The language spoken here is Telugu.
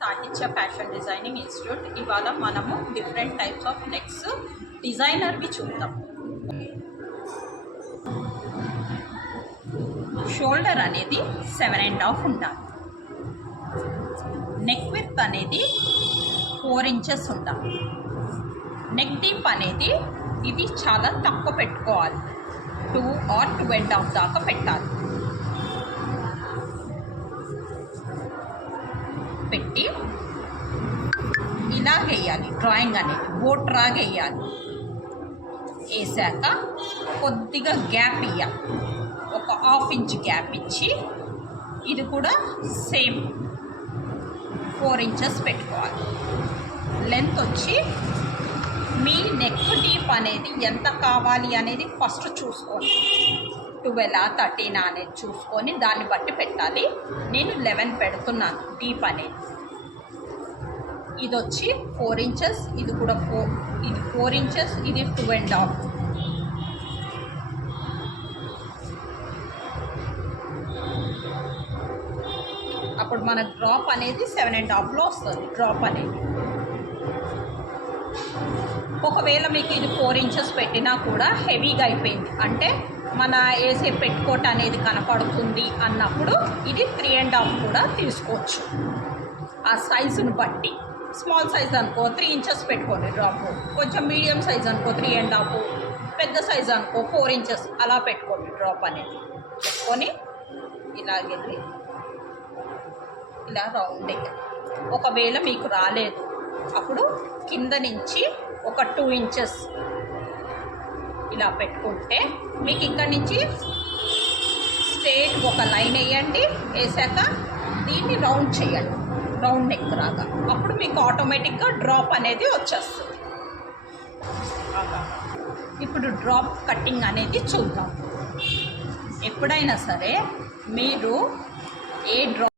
సాహిత్య ఫ్యాషన్ డిజైనింగ్ ఇన్స్టిట్యూట్. ఇవాళ మనము డిఫరెంట్ టైప్స్ ఆఫ్ నెక్స్ డిజైనర్వి చూద్దాం. షోల్డర్ అనేది 7.5 ఉండాలి. నెక్ విడ్త్ అనేది 4 ఇంచెస్ ఉండాలి. నెక్ డీప్ అనేది ఇది చాలా తక్కువ పెట్టుకోవాలి, 2 or 2.5 దాకా పెట్టాలి. పెట్టి ఇలా వేయాలి. డ్రాయింగ్ అనేది బోట్రాగా వేయాలి. వేసాక కొద్దిగా గ్యాప్ ఇవ్వాలి, ఒక 1/2 ఇంచ్ గ్యాప్ ఇచ్చి ఇది కూడా సేమ్ 4 ఇంచెస్ పెట్టుకోవాలి. లెంత్ వచ్చి మీ నెక్ డీప్ అనేది ఎంత కావాలి అనేది ఫస్ట్ చూసుకోండి. 12 13 అనేది చూసుకొని దాన్ని బట్టి పెట్టాలి. నేను 11 పెడుతున్నాను డీప్ అనేది. ఇది వచ్చి 4 ఇంచెస్, ఇది కూడా 4 ఇంచెస్, ఇది 2.5. అప్పుడు మన డ్రాప్ అనేది 7.5లో వస్తుంది. డ్రాప్ అనేది ఒకవేళ మీకు ఇది 4 ఇంచెస్ పెట్టినా కూడా హెవీగా అయిపోయింది అంటే మన వేసే పెట్టుకోట అనేది కనపడుతుంది అన్నప్పుడు ఇది 3.5 కూడా తీసుకోవచ్చు. ఆ సైజును బట్టి స్మాల్ సైజ్ అనుకో 3 ఇంచెస్ పెట్టుకోండి డ్రాప్, కొంచెం మీడియం సైజ్ అనుకో 3.5, పెద్ద సైజ్ అనుకో 4 ఇంచెస్ అలా పెట్టుకోండి డ్రాప్ అనేది. పెట్టుకొని ఇలాగెళ్ళి ఇలా రౌండ్ వేయాలి. ఒకవేళ మీకు రాలేదు అప్పుడు కింద నుంచి ఒక 2 ఇంచెస్ ఇలా పెట్టుకుంటే మీకు ఇక్కడి నుంచి స్ట్రేట్ ఒక లైన్ వేయండి. వేసాక దీన్ని రౌండ్ చేయండి, రౌండ్ నెక్ రాగా. అప్పుడు మీకు ఆటోమేటిక్గా డ్రాప్ అనేది వచ్చేస్తుంది. ఇప్పుడు డ్రాప్ కటింగ్ అనేది చూద్దాం. ఎప్పుడైనా సరే మీరు ఏ డ్రాప్